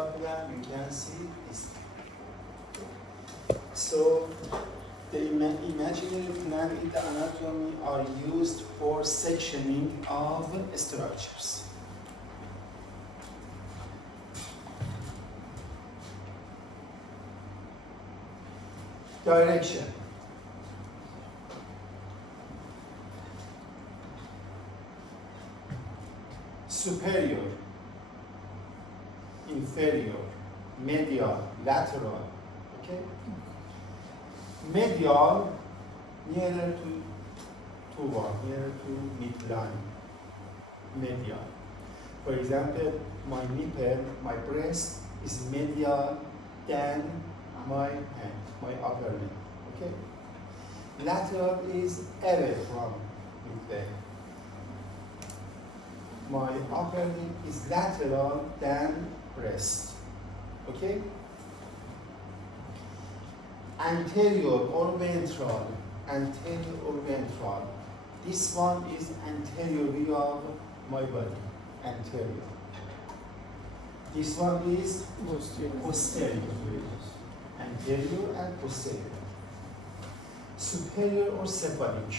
superficial plan, you can see this. So the imaginary plan in the anatomy are used for sectioning of structures. Direction. Superior, inferior, medial, lateral, okay? Medial, nearer to what? Nearer to midline, medial. For example, my nipple, my breast is medial than my hand, my upper limb, okay? Lateral is away from midline. My upper limb is lateral than breast, okay? Anterior or ventral, anterior or ventral. This one is anterior view of my body, anterior. This one is posterior, anterior and posterior. Superior or cephalic,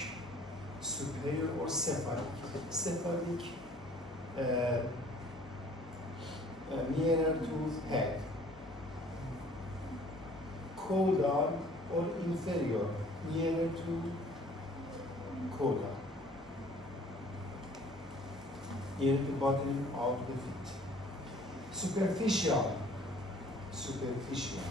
superior or cephalic. Cephalic, nearer to head. Caudal or inferior, nearer to caudal, near to bottom of the feet. Superficial, superficial.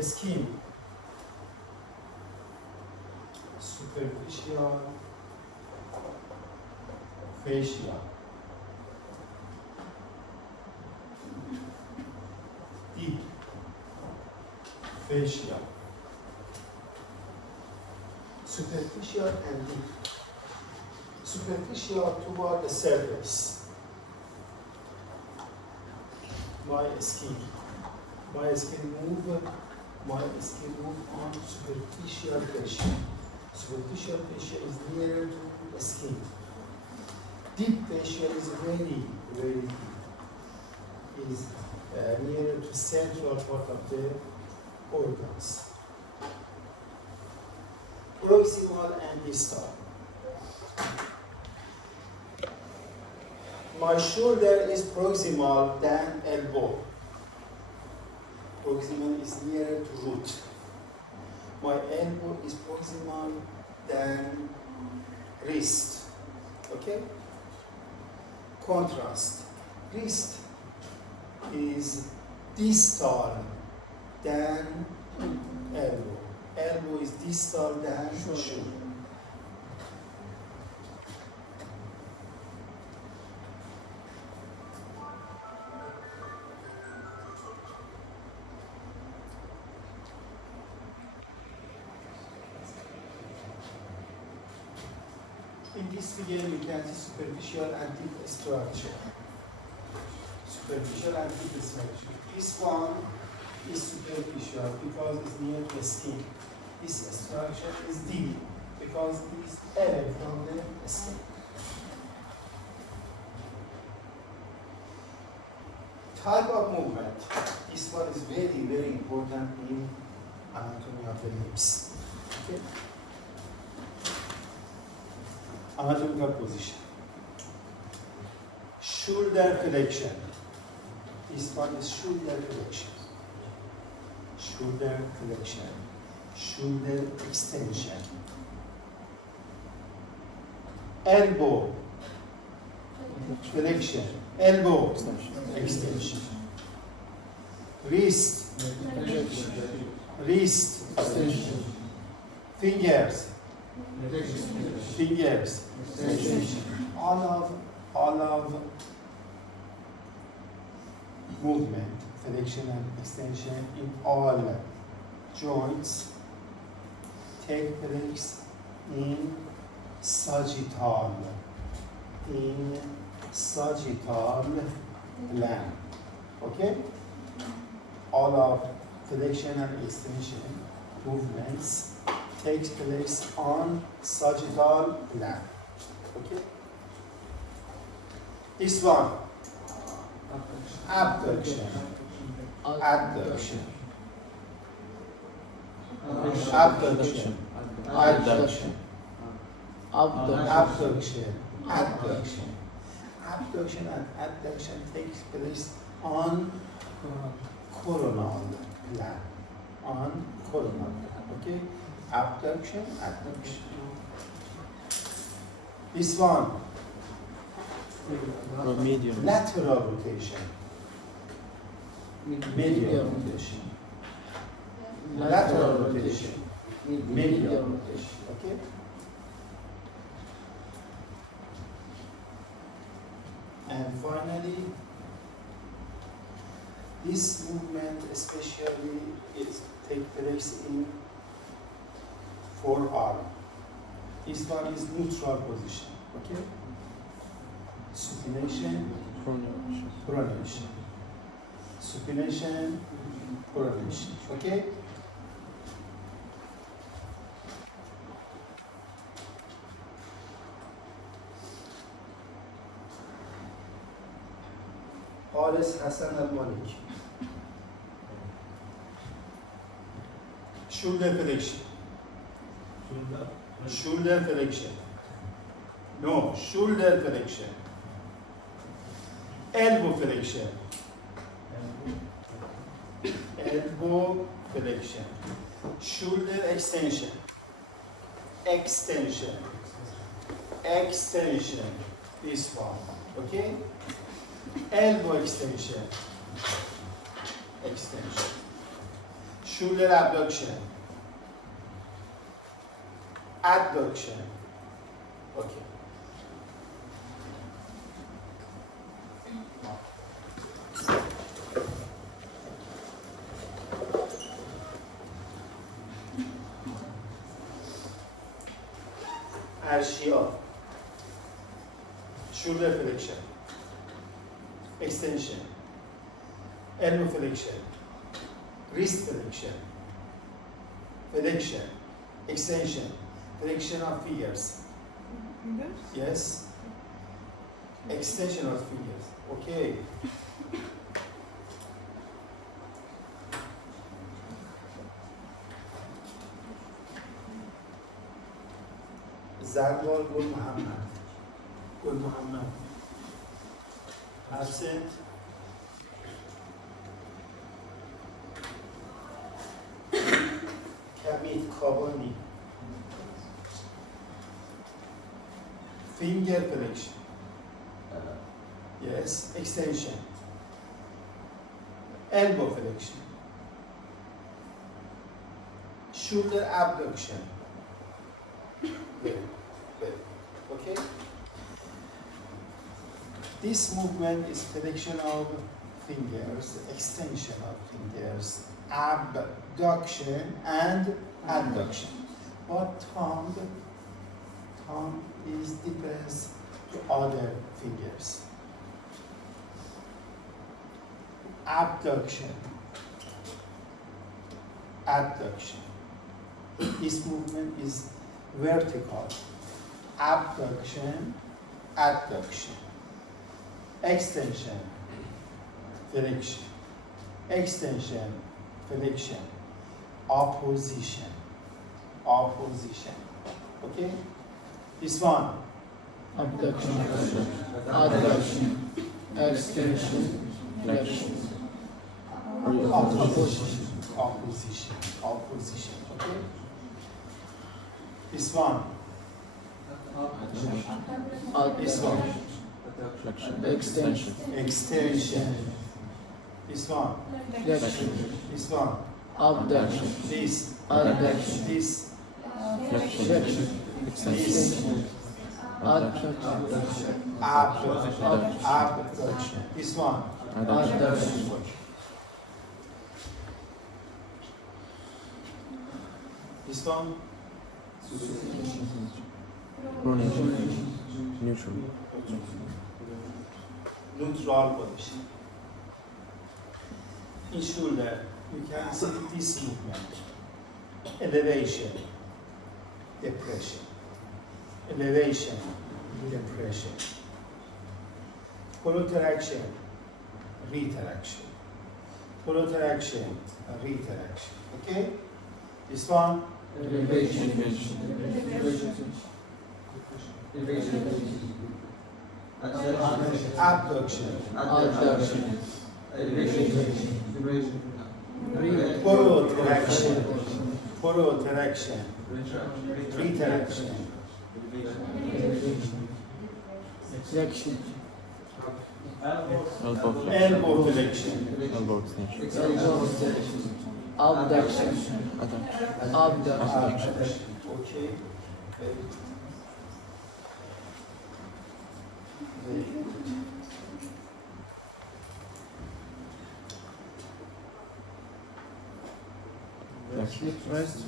Skin, superficial, facial, deep, facial, superficial and deep. Superficial toward the surface. My skin move on superficial fascia. Superficial fascia is nearer to the skin. Deep fascia is very, very deep. It is nearer to central part of the organs. Proximal and distal. My shoulder is proximal than elbow. Proximal is nearer to root. My elbow is proximal than wrist. Okay? Contrast. Wrist is distal than elbow. Elbow is distal than shoulder. In this figure, you can see superficial and deep structure. Superficial and deep structure. This one is superficial because it's near to the skin. This structure is deep because it is away from the skin. Type of movement. This one is very, very important in anatomy of the limbs. Okay? Anatomical position. Shoulder flexion. This one is shoulder flexion. Shoulder flexion. Shoulder extension. Elbow flexion. Elbow extension. Wrist. Wrist extension. Fingers. Fingers. All of movement, flexion and extension in all joints take place in sagittal gland. Okay? All of flexion and extension movements takes place on sagittal gland. Okay? This one, abduction, adduction, abduction, adduction, abduction, adduction. Abduction and adduction takes place on coronal gland. On coronal gland. Okay? Abduction, adduction. This one, medium. lateral rotation. Medial rotation. Lateral rotation. Medial rotation. Okay? And finally, this movement especially is take place in forearm. This one is neutral position. Okay? Supination, pronation. Supination, pronation. Okay? Halis Hasan al-Malik. Shoulder flexion. Shoulder flexion. No, shoulder flexion. Elbow flexion. Elbow flexion. Shoulder extension. Extension. Extension. This one. Okay? Elbow extension. Extension. Shoulder abduction. Adduction. Okay. Archia. Shoulder flexion. Extension. Elbow flexion. Wrist flexion. Flexion. Extension. Flexion of fingers. Yes. Extension of fingers. Okay. Zagor Gul Muhammad. Gul Muhammad. Absent. Kamit Khabani. Finger flexion. Yes, extension. Elbow flexion. Shoulder abduction. Very. Okay? This movement is flexion of fingers, extension of fingers, abduction and adduction. But tongue is depends to other fingers. Abduction, adduction. This movement is vertical. Abduction, adduction. Extension, flexion. Extension, flexion. Opposition. Opposition. Okay? This one. Abduction, adduction, extension, flexion. Opposition. Opposition. Opposition. Okay? This one. This one. Extension. Extension. This one. Flexion. This one. Abduction. This. Adduction. This. Flexion. Extension. Adduction. Abduction. This one. Adduction. This one, Pronation. Neutral. neutral position. In shoulder, you can see this movement. Elevation, depression. Elevation, depression. Protraction, retraction. Protraction, retraction. Okay? This one, Elevation. abduction. Abduction. Protraction, protraction. Retraction. Flexion. Elbow flexion. Elbow flexion. Elbow extension. Elbow extension. Abduction. Adduction. Abduction. Okay. Very good. Very good. Flexion. Rest.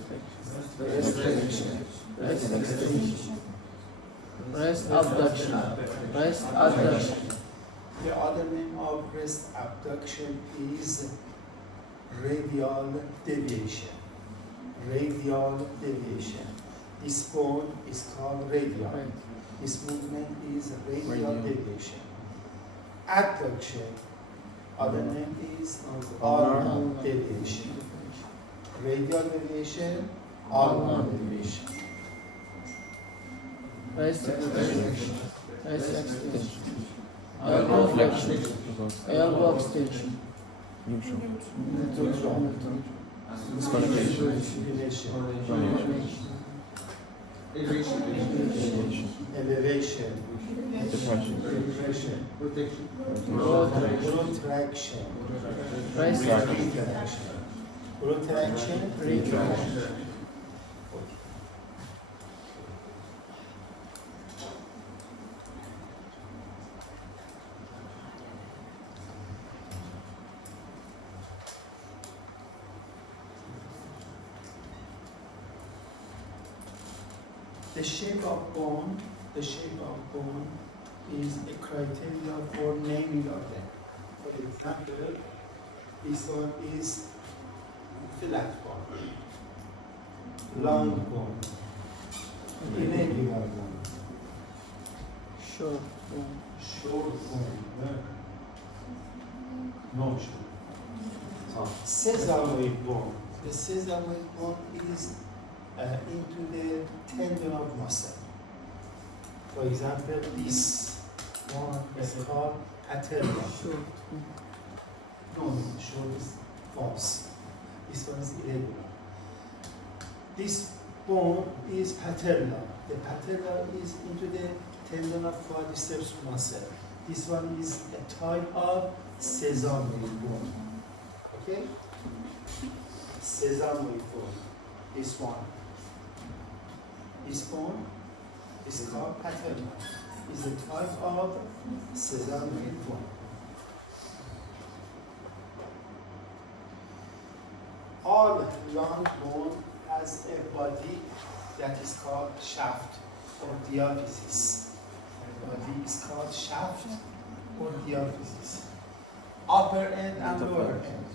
Rest flexion. Rest extension. Rest abduction. Rest abduction. The other name of rest abduction is radial deviation. Radial deviation. This bone is called radial. This movement is radial deviation. Adduction, other name is ulnar deviation. Radial deviation, ulnar deviation. Rest extension. Rest extension. Elbow Elbow flexion. flexion. Elbow extension. Neutral. Neutral. Disqualification. Deviation. Pronation. Elevation. Elevation. Depression. Depression. Protraction. Protraction. Rest Retraction. Protraction. retraction. The shape of bone is a criteria for naming of them. For example, this one is flat bone, long bone, irregular bone, Short. short bone, no short. Sesamoid bone. The sesamoid bone is into the tendon of muscle. For example, this one is called patella. Short. No, short is false. This one is irregular. This bone is patella. The patella is into the tendon of quadriceps muscle. This one is a type of sesamoid bone. Okay? Sesamoid bone. This one. This bone is called patella. Is a type of sesamoid bone. All long bone has a body that is called shaft or diaphysis. The body is called shaft or diaphysis. Upper end and lower end.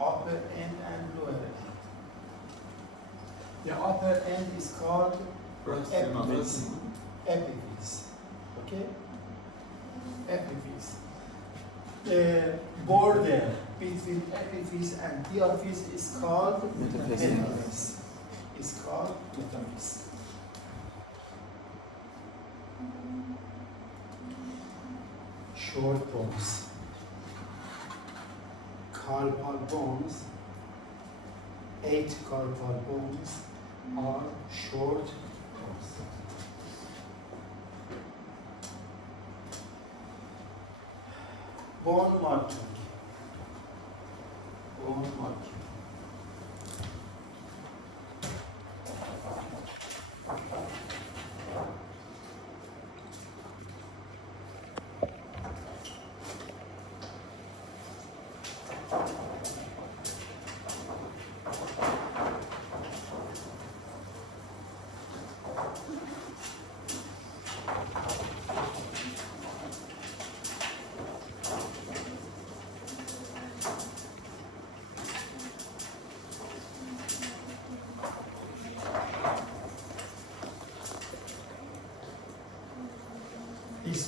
Upper end and lower end. The upper end is called epiphyse. Epiphyse. Okay? Epiphyse. The border between epiphyse and diaphyse is called Metaphysis. metaphyse. It's called metaphyse. Short bones. Carpal bones. 8 carpal bones are short bones. Bone marking. Bone marking.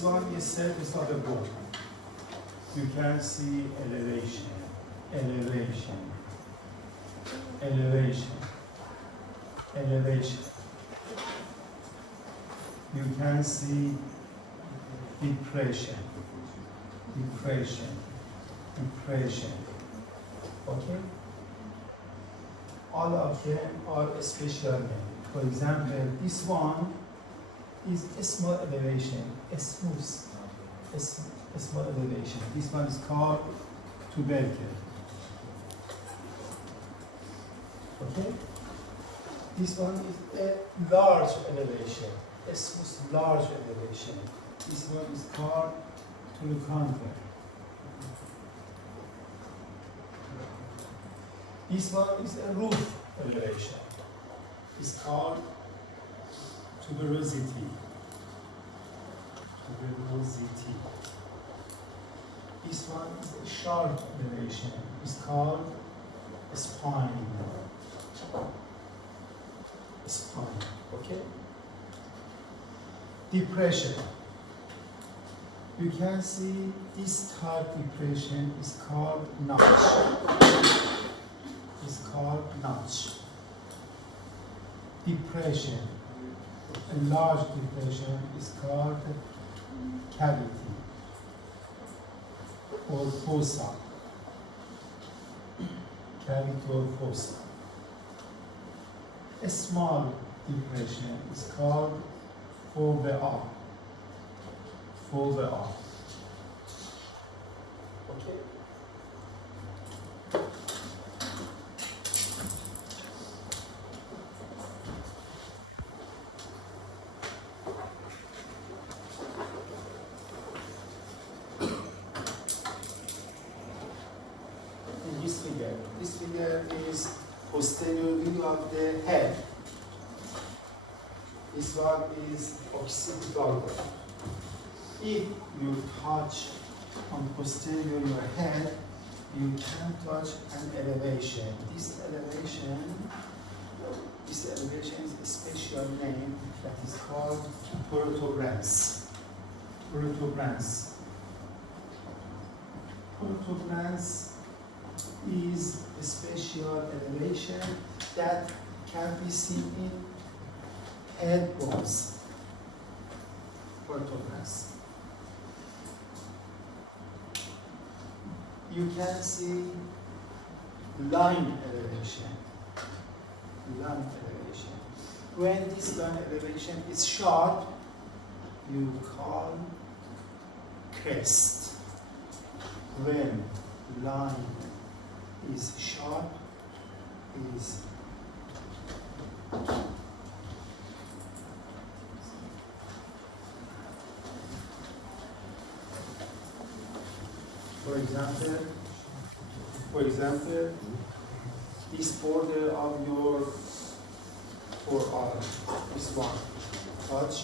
one is surface of the bone. You can see elevation, elevation, elevation, elevation. You can see depression, depression, depression. Okay? All of them are special names. For example, this one is a small elevation, a smooth, a small elevation. This one is called tubercle. Okay? This one is a large elevation, a smooth large elevation. This one is called tubercle. This one is a roof elevation. It's called tuberosity. Tuberosity. This one is a sharp elevation. It's called a spine. A spine. Okay? Depression. You can see this type depression is called notch. Is called notch. Depression, a large depression, is called cavity or fossa. Cavity or fossa. A small depression is called fovea. Fovea. Okay. This figure is posterior view of the head. This one is occipital. If you touch on posterior your head, you can touch an elevation. This elevation is a special name that is called protuberance. Protuberance. Protuberance is a special elevation that can be seen in head bones. Protuberance. You can see line elevation. Line elevation. When this line elevation is sharp, you call crest. When line is sharp, is for example, this border of your forearm, this one, touch,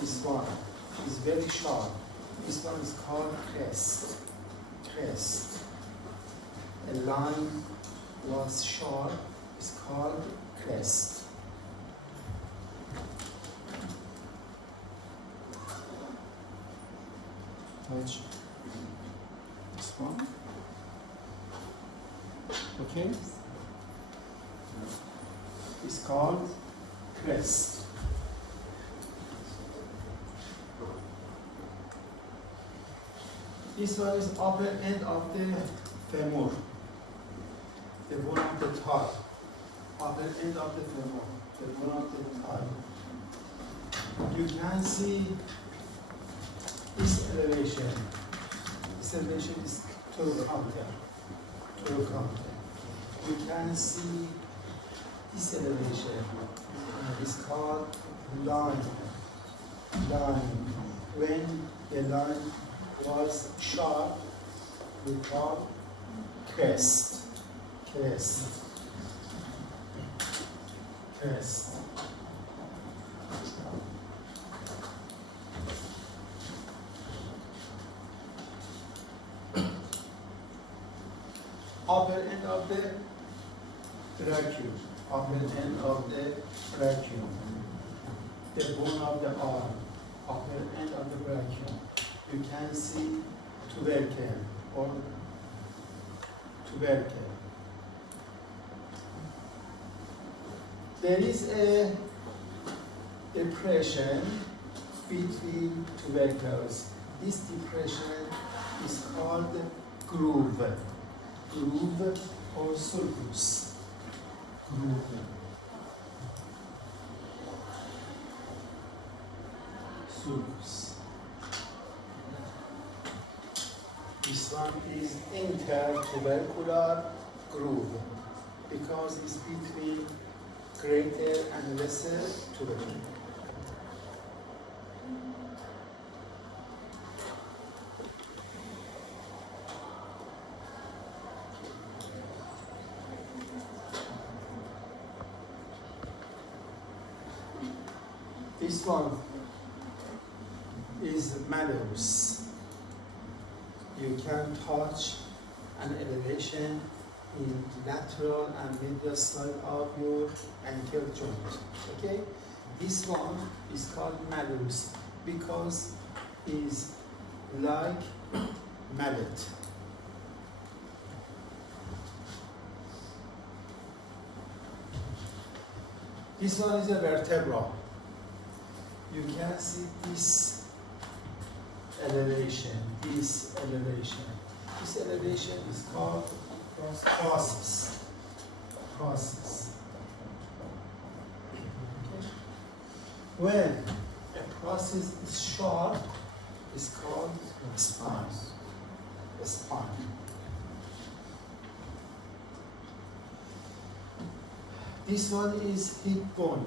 this one is very sharp. This one is called crest. A line was sharp is called crest. Touch this one. Okay? It's called crest. This one is upper end of the femur. The bone of the thigh. Upper end of the femur. The bone of the thigh. You can see this elevation. This elevation is trochanter. You can see this elevation. It's called line. When the line was sharp, we call crest. Upper end of the brachium. Upper end of the brachium. The bone of the arm. upper end of the brachium. You can see tubercle or tubercle. There is a depression between tubercles. This depression is called groove or sulcus. Groove. Sulcus. This one is intertubercular groove because it's between greater and lesser tubercle. This one is malleus. You can touch an elevation in lateral and medial side of your ankle joint. Okay? This one is called malleus because it's like mallet. This one is a vertebra. You can see this elevation, this elevation. This elevation is called process. Process. Okay. When a process is sharp, it's called spine. A spine. This one is hip bone.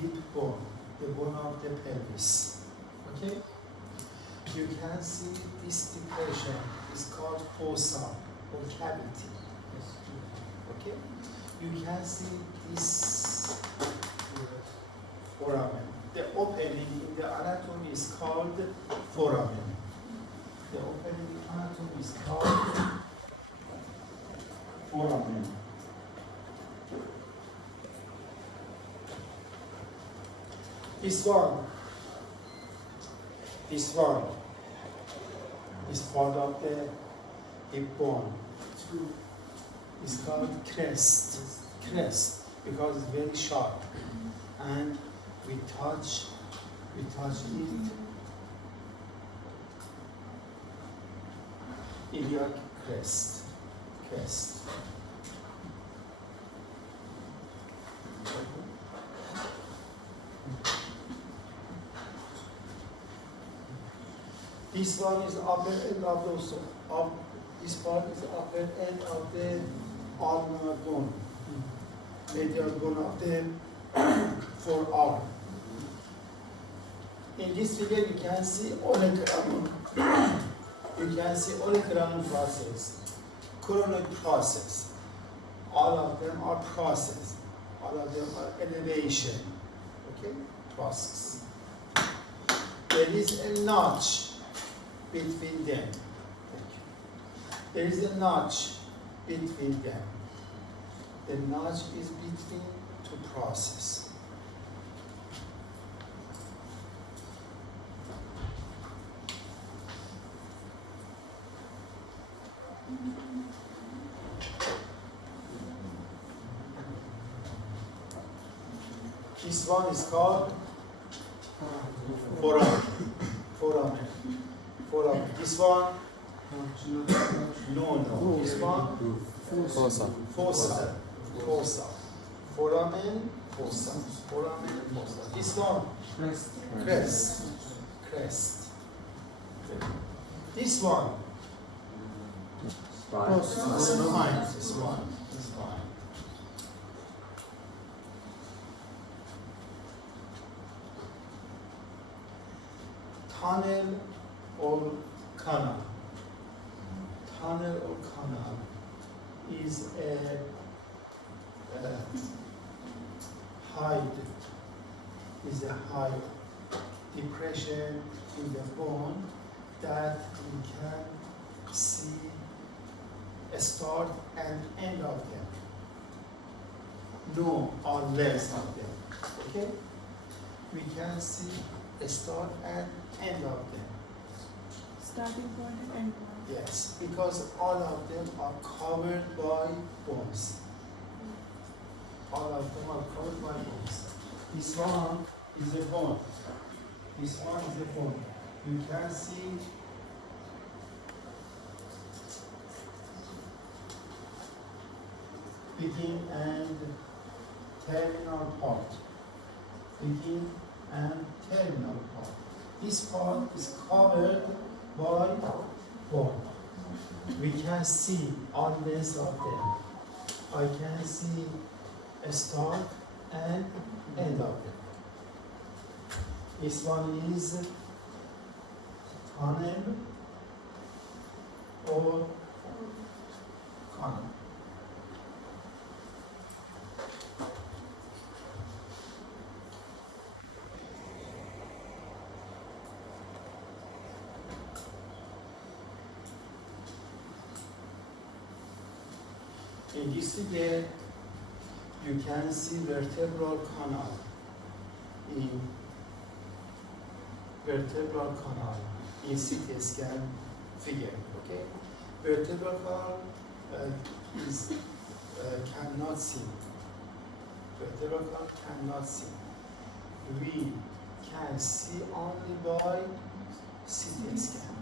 Hip bone, the bone of the pelvis. Okay? You can see this depression is called fossa or cavity. Okay? You can see this foramen. The opening in the anatomy is called foramen. The opening in the anatomy is called foramen. This one is part of the hip bone. It's called crest, because it's very sharp, and we touch it. Iliac crest. This one is upper end of the this part is upper end of the ulnar bone, medial bone of the forearm. In this figure, you can see olecranon. You can see olecranon process, coronary process. All of them are process. All of them are elevation. Okay, process. There is a notch between them. There is a notch between them. The notch is between two processes. This one is called foramen. This one, no. This one, fossa. Foramen, fossa. This one, crest. This one, spine. Tunnel or canal. Tunnel or canal is a high depression in the bone that we can see a start and end of them. No or less of them. Okay? We can see start and end of them. Starting point and end point. Yes, because all of them are covered by bones. All of them are covered by bones. This one is a bone. This one is a bone. You can see begin and terminal part. Begin and terminal part. This part is covered by bone. We can see all lengths of them. I can see a start and end of them. This one is tunnel or canal. In this figure, you can see vertebral canal. In vertebral canal in CT scan figure. Okay, vertebral canal cannot see. Vertebral canal cannot see. We can see only by CT scan.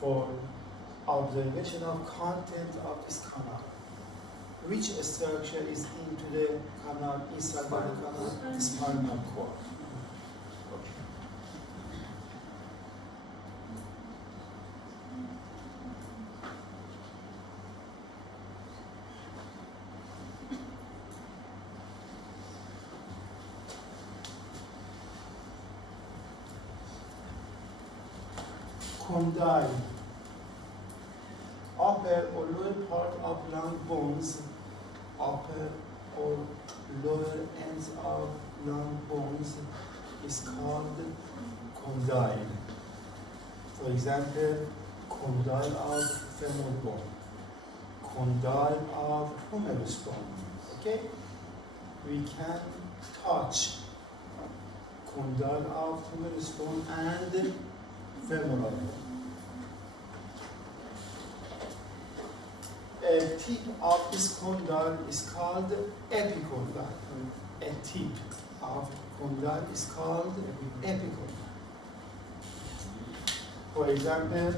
For observation of content of this canal. Which structure is into the canal, inside the canal? Spinal cord. Okay. Condyle. Upper or lower part of long bones, upper or lower ends of long bones is called condyle. For example, condyle of femoral bone, condyle of humerus bone. Okay? We can touch condyle of humerus bone and femoral bone. A tip of this condyle is called epicondyle. A tip of condyle is called epicondyle. For example,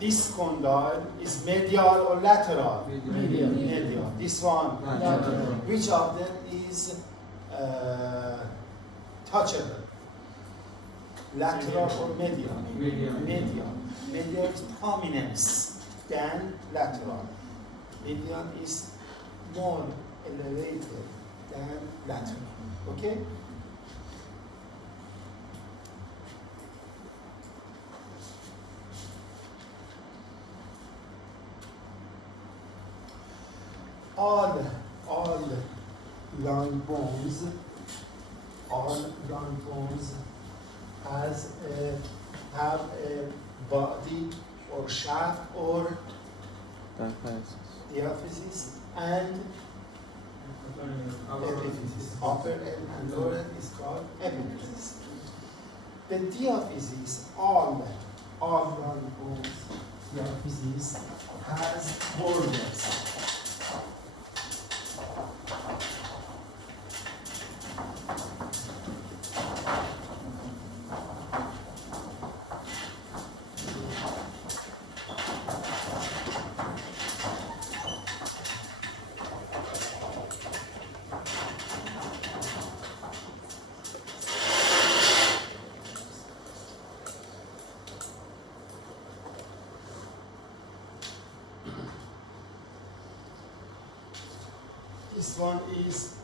this condyle is medial or lateral? Medial. Medial. This one? Lateral. Which of them is touchable? Lateral or medial? Medial. Medial is prominence than lateral. Medial is more elevated than lateral. Okay? All long bones have a body or shaft or diaphysis and epiphysis. Upper end and lower end is called epiphysis. The diaphysis, all long bones, diaphysis has borders. This one is